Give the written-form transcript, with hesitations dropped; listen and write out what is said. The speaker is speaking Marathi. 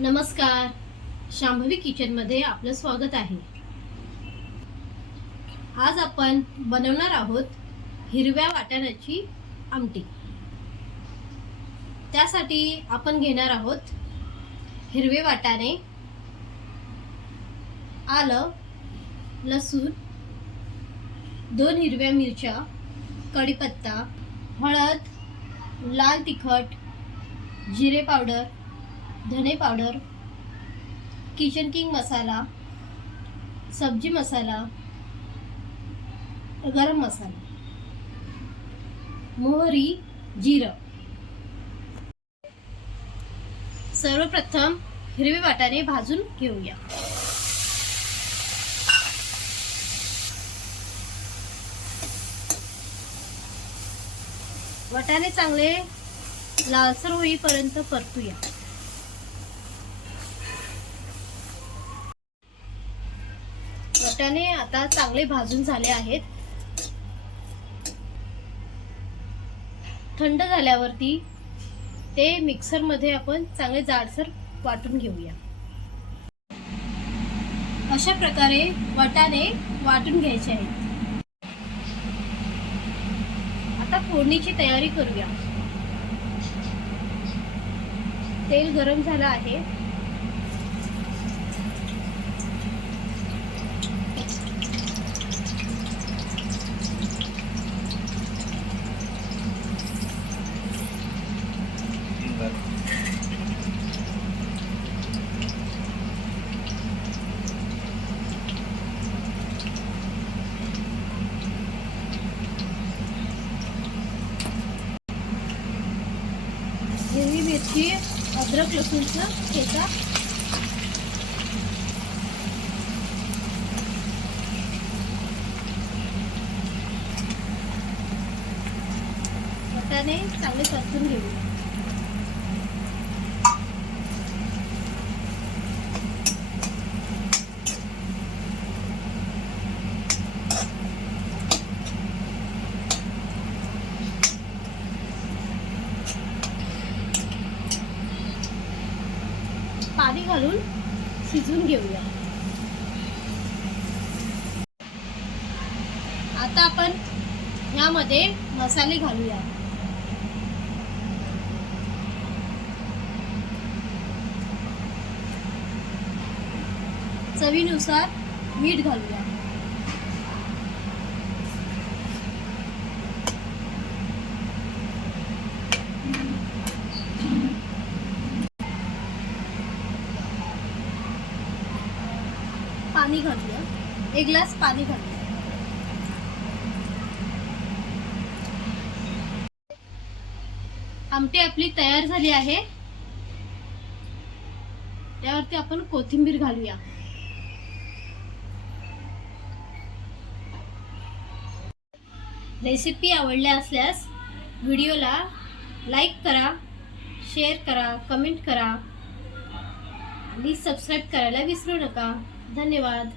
नमस्कार, शांभवी किचनमध्ये आपलं स्वागत आहे। आज आपण बनवणार आहोत हिरव्या वाटाण्याची आमटी। त्यासाठी आपण घेणार आहोत हिरवे वाटाणे, आलं, लसूण, 2 हिरव्या मिरच्या, कढीपत्ता, हळद, लाल तिखट, जिरे पावडर, धने पावडर, किचन किंग मसाला, सब्जी मसाला, गरम मसाला, मोहरी, जिरं। सर्वप्रथम हिरवे वाटाणे भाजून घेऊया। वाटाणे चांगले लालसर होईपर्यंत परतूया। वाटाणे आता चांगले भाजून झाले आहेत। थंड झाल्यावरती ते मिक्सर मध्ये आपण चांगले जाडसर वाटून घेऊया। अशा प्रकारे वाटाणे वाटून घ्यायचे आहेत। आता फोडणीची तयारी करूया। तेल गरम झालं आहे। हिरवी मिरची, अद्रक लसूणचा ठेचा, वाटाणे चांगले परतून घेऊया। पाणी घालून शिजवून घेऊया। आता आपण यामध्ये मसाले घालूया। चवीनुसार मीठ घालूया। पाणी घालूया, 1 ग्लास पाणी घालूया। आमटी आपली तयार झाली आहे। त्यावरती आपण कोथिंबीर घालूया। रेसिपी आवडल्या असल्यास व्हिडिओला लाईक करा, शेअर करा, कमेंट करा आणि सबस्क्राईब करायला विसरू नका। धन्यवाद।